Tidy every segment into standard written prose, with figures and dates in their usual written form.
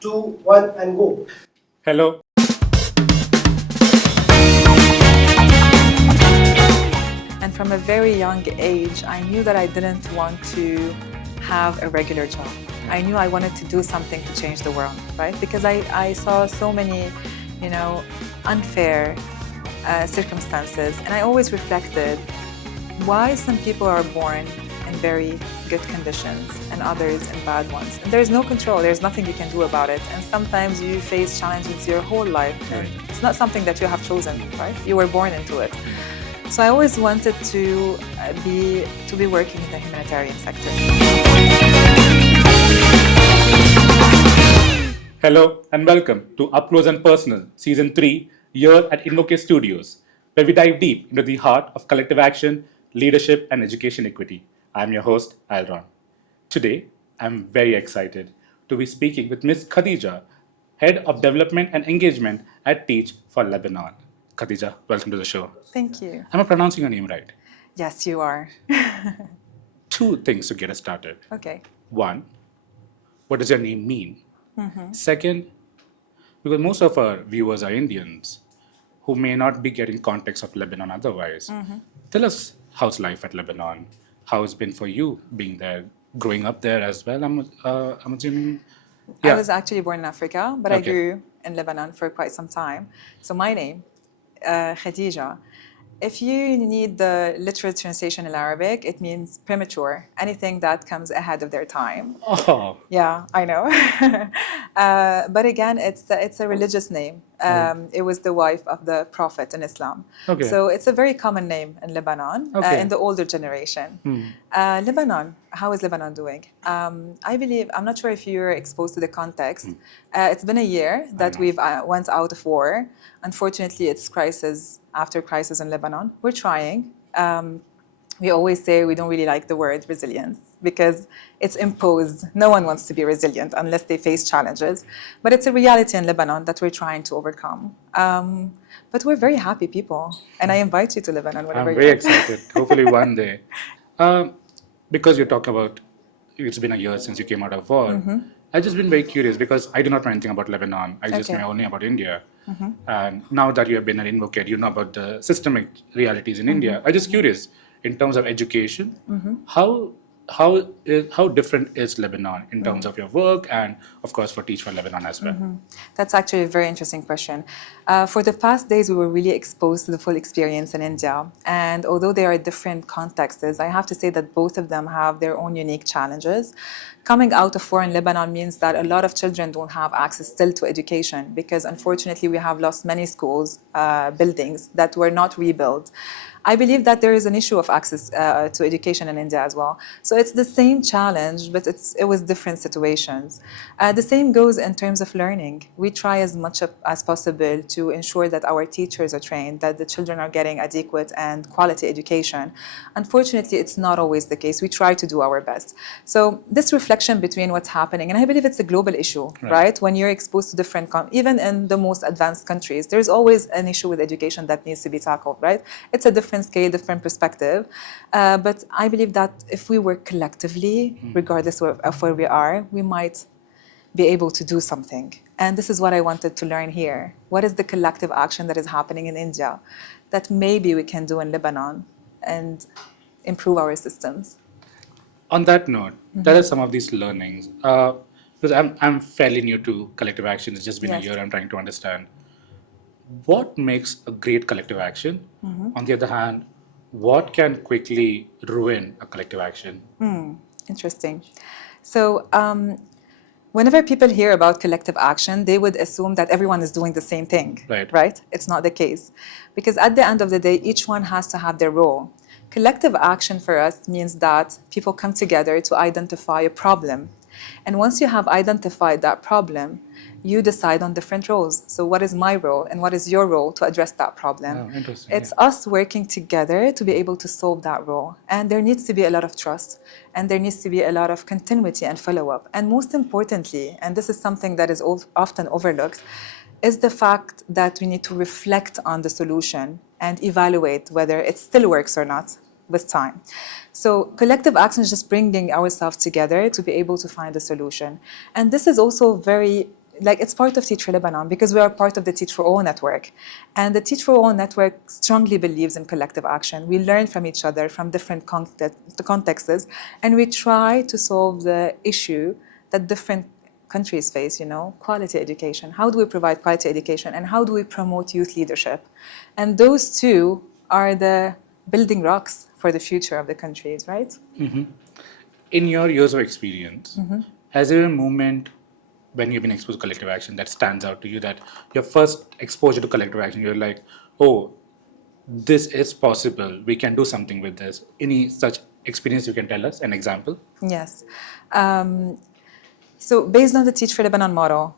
two, one, and go. Hello. And from a very young age, I knew that I didn't want to have a regular job. I knew I wanted to do something to change the world, right? Because I saw so many, unfair circumstances. And I always reflected why some people are born in very good conditions and others in bad ones. And there's no control, there's nothing you can do about it. And sometimes you face challenges your whole life. And it's not something that you have chosen, right? You were born into it. So I always wanted to be working in the humanitarian sector. Hello and welcome to UpClose Personal, Season 3, here at InvokED Studios, where we dive deep into the heart of collective action, leadership, and education equity. I'm your host, Alron. Today, I'm very excited to be speaking with Ms. Khadije, Head of Development and Engagement at Teach For Lebanon. Khadije, welcome to the show. Thank you. Am I pronouncing your name right? Yes, you are. Two things to get us started. Okay. One, what does your name mean? Second, because most of our viewers are Indians who may not be getting context of Lebanon otherwise. Tell us how's life at Lebanon? How it's been for you being there, growing up there as well? I'm assuming. I was actually born in Africa, but I Okay. grew in Lebanon for quite some time. So my name, Khadija. If you need the literal translation in Arabic, it means premature, anything that comes ahead of their time. Oh, Yeah, I know. But again, it's a religious name. It was the wife of the Prophet in Islam. Okay. So it's a very common name in Lebanon, Okay. in the older generation. Lebanon, how is Lebanon doing? I believe, I'm not sure if you're exposed to the context. It's been a year that we've went out of war. Unfortunately, it's crisis after crisis in Lebanon. We're trying. We always say we don't really like the word resilience because it's imposed. No one wants to be resilient unless they face challenges. But it's a reality in Lebanon that we're trying to overcome. But we're very happy people. And I invite you to Lebanon whenever I'm you very want. excited. Hopefully one day. Because you're talking about it's been a year since you came out of war. I've just been very curious because I do not know anything about Lebanon. I just Okay. know only about India. And now that you have been at InvokED, you know about the systemic realities in India. I'm just curious, in terms of education, how different is Lebanon in terms of your work and, of course, for Teach for Lebanon as well? That's actually a very interesting question. For the past days, we were really exposed to the full experience in India. And although they are different contexts, I have to say that both of them have their own unique challenges. Coming out of war in Lebanon means that a lot of children don't have access still to education because unfortunately we have lost many schools, buildings that were not rebuilt. I believe that there is an issue of access to education in India as well. So it's the same challenge, but it was different situations. The same goes in terms of learning. We try as much as possible to ensure that our teachers are trained, that the children are getting adequate and quality education. Unfortunately, it's not always the case. We try to do our best. So this reflection between what's happening, and I believe it's a global issue, right? When you're exposed to different, even in the most advanced countries, there's always an issue with education that needs to be tackled, right? It's a different scale, different perspective. But I believe that if we work collectively, regardless of where we are, we might be able to do something. And this is what I wanted to learn here. What is the collective action that is happening in India that maybe we can do in Lebanon and improve our systems? On that note, tell us some of these learnings. Because I'm fairly new to collective action. It's just been a Yes. year. I'm trying to understand what makes a great collective action. On the other hand, what can quickly ruin a collective action? Interesting. So whenever people hear about collective action, they would assume that everyone is doing the same thing, Right. It's not the case. Because at the end of the day, each one has to have their role. Collective action for us means that people come together to identify a problem. And once you have identified that problem, you decide on different roles. So what is my role and what is your role to address that problem? Oh, interesting, It's us working together to be able to solve that role. And there needs to be a lot of trust, and there needs to be a lot of continuity and follow-up. And most importantly, and this is something that is often overlooked, is the fact that we need to reflect on the solution and evaluate whether it still works or not with time. So collective action is just bringing ourselves together to be able to find a solution. And this is also very like it's part of Teach For Lebanon because we are part of the Teach For All network. And the Teach For All network strongly believes in collective action. We learn from each other from different contexts, and we try to solve the issue that different countries face, quality education. How do we provide quality education, and how do we promote youth leadership? And those two are the building blocks for the future of the countries, right? In your years of experience, has there been a moment when you've been exposed to collective action that stands out to you, that your first exposure to collective action, you're like, oh, this is possible, we can do something with this? Any such experience you can tell us, an example? Yes. So based on the Teach For Lebanon model,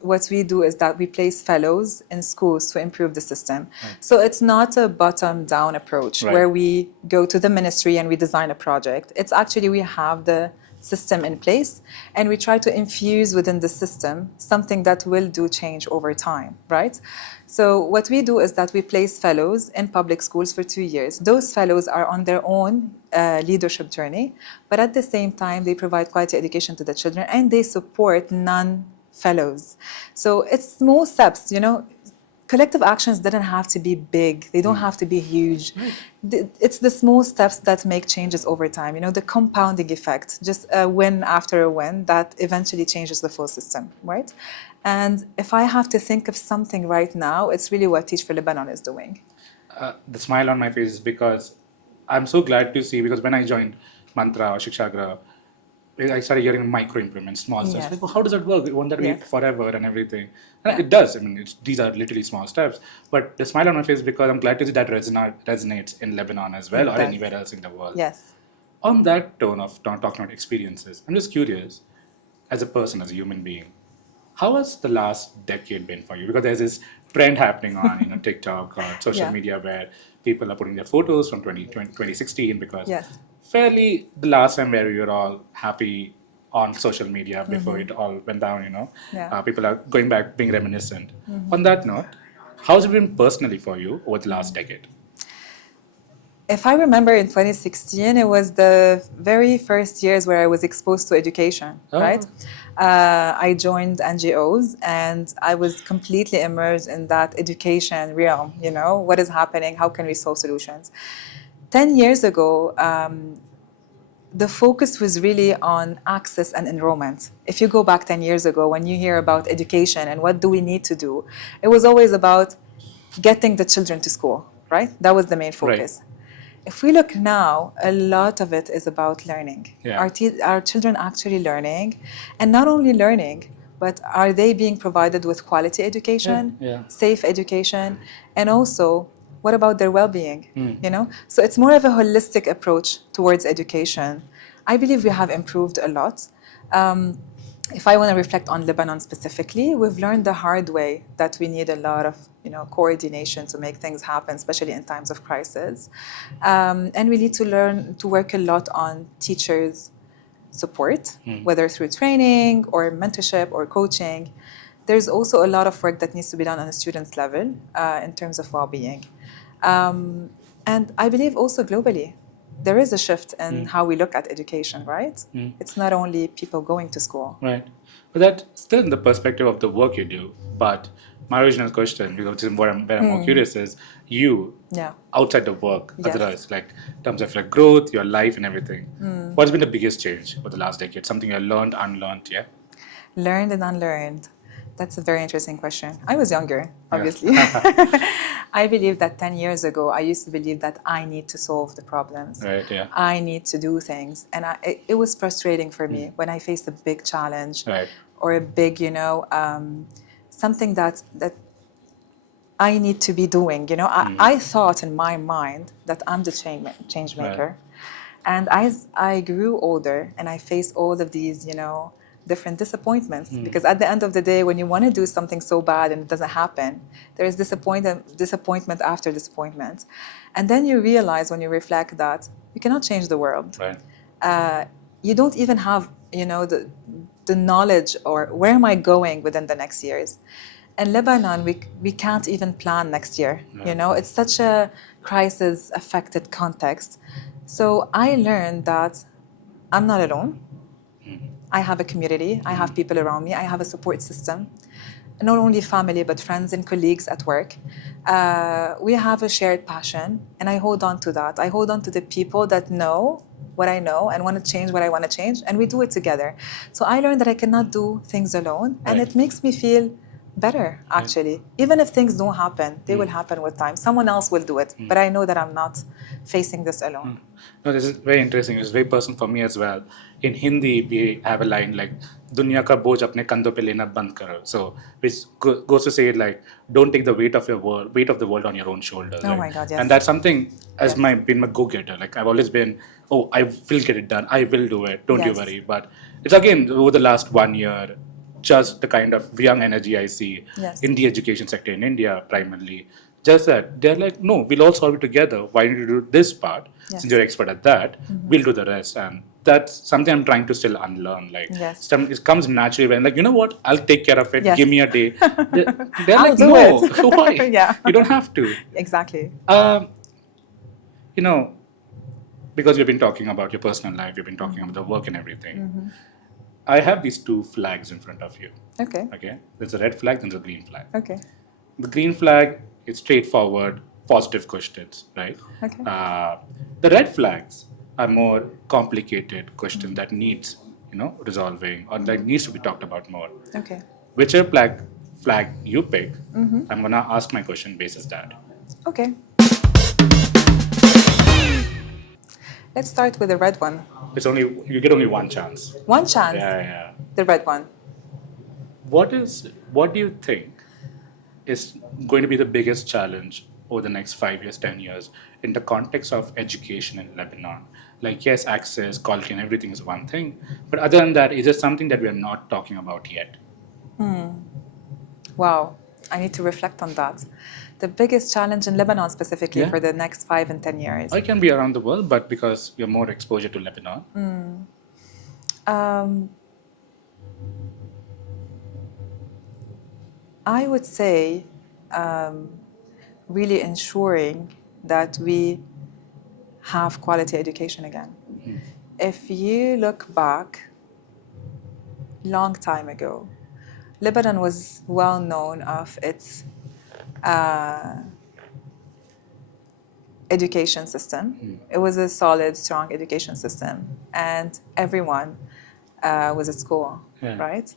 what we do is that we place fellows in schools to improve the system. So it's not a bottom-down approach where we go to the ministry and we design a project. It's actually we have the system in place and we try to infuse within the system something that will do change over time, right? So what we do is that we place fellows in public schools for 2 years. Those fellows are on their own leadership journey, but at the same time, they provide quality education to the children and they support non-fellows. So it's small steps, Collective actions didn't have to be big. They don't have to be huge. It's the small steps that make changes over time, the compounding effect, just a win after a win that eventually changes the full system, right? And if I have to think of something right now, it's really what Teach For Lebanon is doing. The smile on my face is because I'm so glad to see, because when I joined Mantra or Shikshagra, I started hearing micro improvements, small steps. Yes. Like, well, how does that work? Won't that be forever and everything? And it does. I mean, these are literally small steps. But the smile on my face because I'm glad to see that resonates in Lebanon as well, or anywhere else in the world. Yes. On that tone of talking about experiences, I'm just curious, as a person, as a human being, how has the last decade been for you? Because there's this trend happening on TikTok or social media where people are putting their photos from 2016 because fairly the last time where we were all happy on social media before it all went down, people are going back, being reminiscent. On that note, how's it been personally for you over the last decade? If I remember in 2016, it was the very first years where I was exposed to education, right? I joined NGOs and I was completely immersed in that education realm, what is happening, how can we solve solutions? 10 years ago, the focus was really on access and enrollment. If you go back 10 years ago, when you hear about education and what do we need to do, it was always about getting the children to school, right? That was the main focus. If we look now, a lot of it is about learning. Are children actually learning? And not only learning, but are they being provided with quality education, safe education, and also what about their well-being? So it's more of a holistic approach towards education. I believe we have improved a lot. If I want to reflect on Lebanon specifically, we've learned the hard way that we need a lot of coordination to make things happen, especially in times of crisis. And we need to learn to work a lot on teachers' support, whether through training or mentorship or coaching. There's also a lot of work that needs to be done on a student's level in terms of well-being. And I believe also globally, there is a shift in how we look at education, right? It's not only people going to school. Right. But that's still in the perspective of the work you do. But my original question, which is where I'm more curious, is you, outside the work, otherwise, like in terms of like growth, your life and everything, what's been the biggest change over the last decade? Something you learned, unlearned, Learned and unlearned. That's a very interesting question. I was younger, obviously. I believe that 10 years ago, I used to believe that I need to solve the problems. I need to do things. And it was frustrating for me when I faced a big challenge or a big, something that I need to be doing. I thought in my mind that I'm the change maker. And as I grew older and I faced all of these, different disappointments, because at the end of the day, when you want to do something so bad and it doesn't happen, there is disappointment after disappointment. And then you realize when you reflect that you cannot change the world. You don't even have, the knowledge or where am I going within the next years. In Lebanon, we can't even plan next year. It's such a crisis-affected context. So I learned that I'm not alone. I have a community, I have people around me, I have a support system. Not only family, but friends and colleagues at work. We have a shared passion, and I hold on to that. I hold on to the people that know what I know and want to change what I want to change, and we do it together. So I learned that I cannot do things alone, and Right. it makes me feel better, actually. Even if things don't happen, they will happen with time. Someone else will do it, but I know that I'm not facing this alone. No, this is very interesting. It's very personal for me as well. In Hindi, we have a line like "Dunya ka boj apne kandon pe lena band karo." So, which goes to say like, don't take the weight of the world on your own shoulders. Oh right? my God, yes. And that's something as Yes. been my go-getter. Like I've always been, oh, I will get it done. I will do it. Don't you Yes. worry. But it's again over the last 1 year, just the kind of young energy I see Yes. in the education sector in India primarily. Just that they're like, no, we'll all solve it together. Why don't you do this part? Yes. Since you're expert at that, we'll do the rest. And that's something I'm trying to still unlearn. Like, Yes. it comes naturally when, like, you know what? I'll take care of it. Yes. Give me a day. They're I'll like, do no, it. why? Yeah. You don't have to. Exactly. You know, because we've been talking about your personal life, we've been talking about the work and everything. I have these two flags in front of you. Okay. Okay, there's a red flag, there's a green flag. Okay. The green flag is straightforward, positive questions, right? Okay. The red flags are more complicated questions that needs, resolving or that needs to be talked about more. Okay. Whichever flag you pick, I'm gonna ask my question basis that. Okay. Let's start with the red one. You get only one chance. One chance. Yeah. The red one. What do you think is going to be the biggest challenge over the next 5 years, 10 years in the context of education in Lebanon? Like, yes, access, quality, and everything is one thing, but other than that, is there something that we are not talking about yet? Wow. I need to reflect on that. The biggest challenge in Lebanon specifically Yeah. for the next 5 and 10 years. Or it can be around the world, but because you have more exposure to Lebanon. I would say really ensuring that we have quality education again. If you look back, long time ago, Lebanon was well known of its education system. It was a solid, strong education system, and everyone was at school, Yeah. right?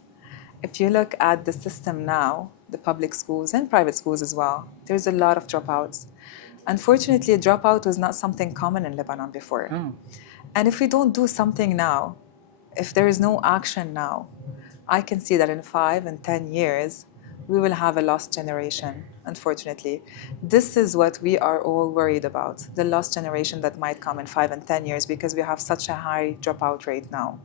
If you look at the system now, the public schools and private schools as well, there's a lot of dropouts. Unfortunately, dropout was not something common in Lebanon before. Oh. And if we don't do something now, if there is no action now, I can see that in 5 and 10 years, we will have a lost generation, unfortunately. This is what we are all worried about, the lost generation that might come in 5 and 10 years because we have such a high dropout rate now.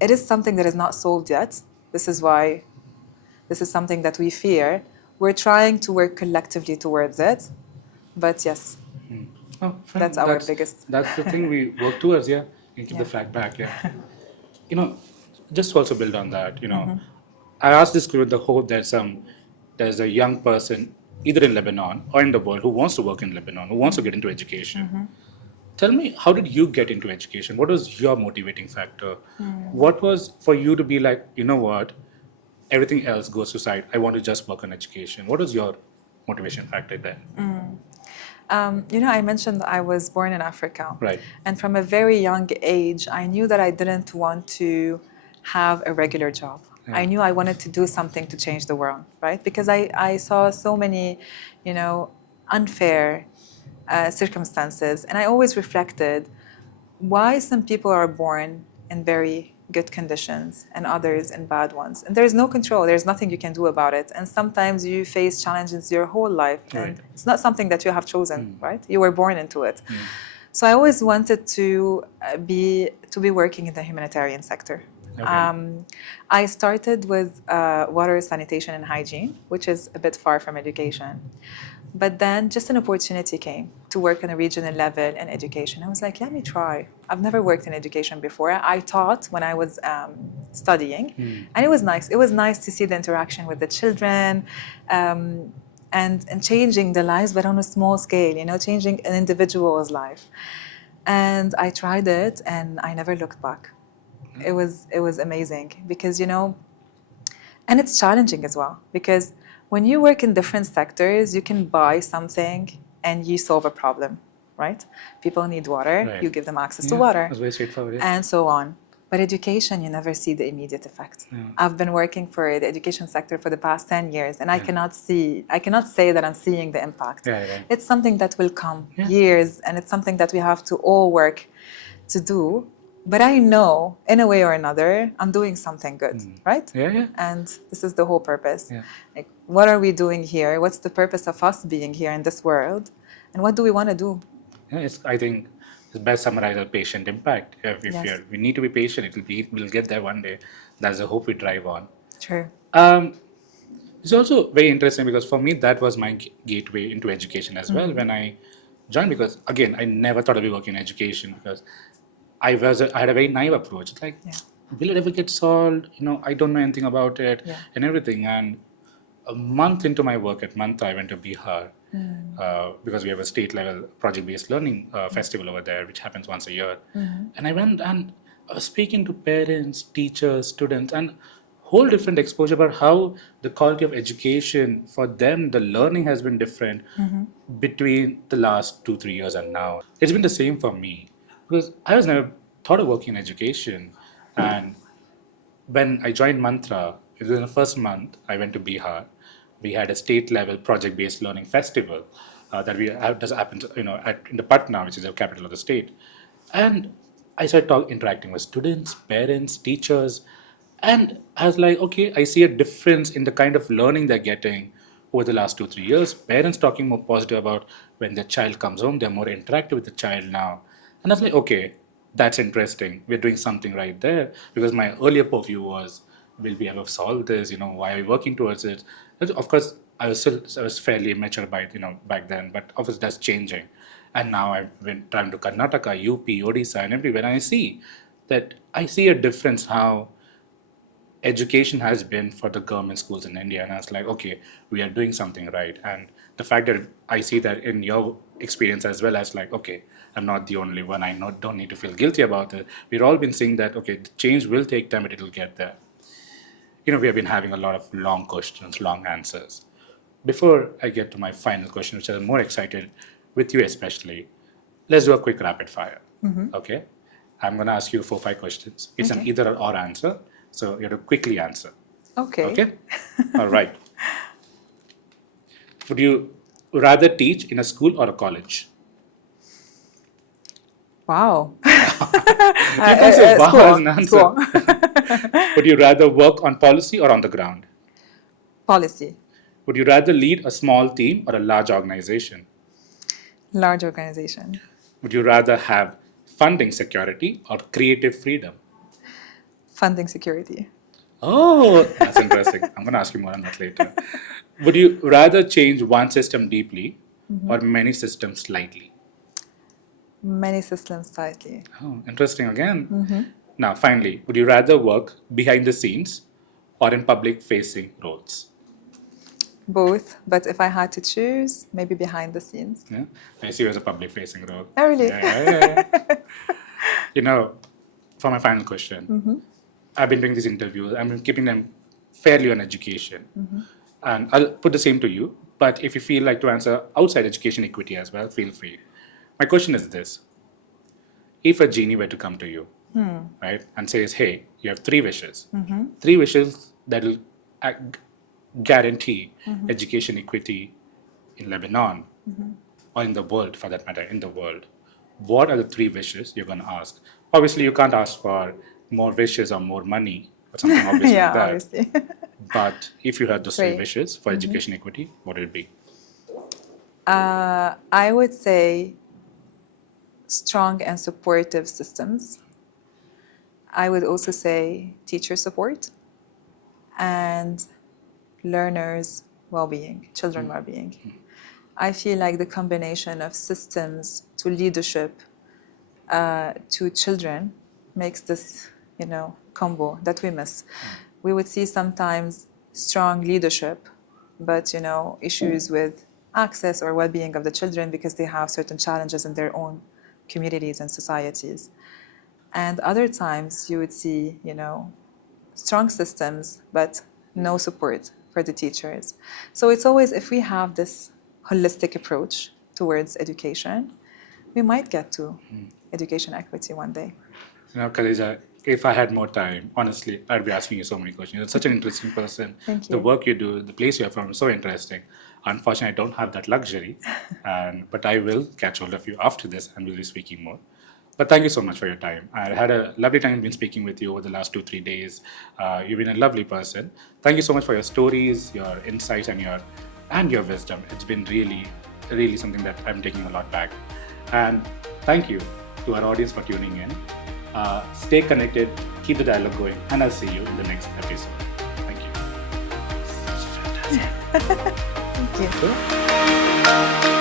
It is something that is not solved yet. This is why this is something that we fear. We're trying to work collectively towards it. But yes, Oh, fine. That's our biggest- That's the thing we work towards, yeah. You keep the Yeah. flag back, yeah. Just to also build on that, I asked this with the hope that there's a young person, either in Lebanon or in the world, who wants to work in Lebanon, who wants to get into education. Tell me, how did you get into education? What was your motivating factor? What was for you to be like, you know what, everything else goes to side. I want to just work on education. What was your motivation factor there? I mentioned that I was born in Africa. Right. And from a very young age, I knew that I didn't want to have a regular job. Yeah. I knew I wanted to do something to change the world, right? Because I saw so many, unfair circumstances. And I always reflected why some people are born in very good conditions and others in bad ones. And there's no control. There's nothing you can do about it. And sometimes you face challenges your whole life. And Right. it's not something that you have chosen, right? You were born into it. So I always wanted to be working in the humanitarian sector. Okay. I started with water, sanitation, and hygiene, which is a bit far from education. But then just an opportunity came to work on a regional level in education. I was like, let me try. I've never worked in education before. I taught when I was studying, and it was nice. It was nice to see the interaction with the children and changing the lives, but on a small scale, changing an individual's life. And I tried it, and I never looked back. it was amazing because, and it's challenging as well because when you work in different sectors, you can buy something and you solve a problem, right? People need water, Right. you give them access to Yeah, water, that's very straightforward. Yeah. and so on. But education, you never see the immediate effect. I've been working for the education sector for the past 10 years, and I cannot say that I'm seeing the impact. Yeah, right. It's something that will come years, and it's something that we have to all work to do. But I know, in a way or another, I'm doing something good, right? Yeah, yeah. And this is the whole purpose. Yeah. Like, what are we doing here? What's the purpose of us being here in this world? And what do we want to do? Yeah, I think it's best summarized as patient impact. If Yes. we need to be patient, we'll get there one day. That's the hope we drive on. True. It's also very interesting because for me that was my gateway into education as well when I joined, because again I never thought I'd be working in education because I had a very naive approach. It's like, will it ever get solved? I don't know anything about it and everything. And a month into my work at Mantra, I went to Bihar because we have a state level project-based learning festival over there, which happens once a year. And I went and I was speaking to parents, teachers, students, and whole different exposure about how the quality of education for them, the learning has been different between the last 2-3 years and now. It's been the same for me because I was never thought of working in education. And when I joined Mantra, it was in the first month I went to Bihar. We had a state-level project-based learning festival that does happen, in the Patna, which is the capital of the state. And I started interacting with students, parents, teachers, and I was like, okay, I see a difference in the kind of learning they're getting over the last 2-3 years. Parents talking more positive about when their child comes home, they're more interactive with the child now. And I was like, okay, that's interesting. We're doing something right there. Because my earlier purview was, will we ever solve this? Why are we working towards it? But of course, I was fairly immature back then, but obviously that's changing. And now I've been trying to Karnataka, UP, Odisha, and everywhere. And I see a difference how education has been for the government schools in India. And I was like, okay, we are doing something right. And the fact that I see that in your experience as well, as like, okay, I'm not the only one. Don't need to feel guilty about it. We've all been seeing that, okay, the change will take time, but it'll get there. We have been having a lot of long questions, long answers. Before I get to my final question, which I'm more excited with you especially, let's do a quick rapid fire. Okay? I'm going to ask you 4-5 questions. It's an either or answer, so you have to quickly answer. Okay. Okay? All right. Would you rather teach in a school or a college? Wow. You can say wow as an answer. School. Would you rather work on policy or on the ground? Policy. Would you rather lead a small team or a large organization? Large organization. Would you rather have funding security or creative freedom? Funding security. Oh, that's interesting. I'm going to ask you more on that later. Would you rather change one system deeply or many systems slightly? Many systems tightly. Oh, interesting again. Now, finally, would you rather work behind the scenes or in public facing roles? Both, but if I had to choose, maybe behind the scenes. Yeah, I see you as a public facing role. Oh, really? Yeah. For my final question, I've been doing these interviews, I've been keeping them fairly on education. And I'll put the same to you, but if you feel like to answer outside education equity as well, feel free. My question is this. If a genie were to come to you, right, and says, hey, you have 3 wishes, 3 wishes that will guarantee education equity in Lebanon, or in the world for that matter, in the world, what are the 3 wishes you're going to ask? Obviously, you can't ask for more wishes or more money or something obvious Yeah, like that. obviously. But if you had those 3 Right. wishes for education equity, what would it be? I would say strong and supportive systems. I would also say teacher support and learners' well-being, children well-being. I feel like the combination of systems to leadership to children makes this, combo that we miss. We would see sometimes strong leadership, but, issues with access or well-being of the children because they have certain challenges in their own communities and societies. And other times you would see, strong systems, but no support for the teachers. So it's always, if we have this holistic approach towards education, we might get to education equity one day. Khadija, if I had more time, honestly, I'd be asking you so many questions. You're such an interesting person. Thank The you. work you do, the place you're from is so interesting. Unfortunately, I don't have that luxury, but I will catch hold of you after this and we'll be speaking more. But thank you so much for your time. I had a lovely time been speaking with you over the last 2-3 days. You've been a lovely person. Thank you so much for your stories, your insights, and your wisdom. It's been really, really something that I'm taking a lot back. And thank you to our audience for tuning in. Stay connected, keep the dialogue going, and I'll see you in the next episode. Thank you. Thank you.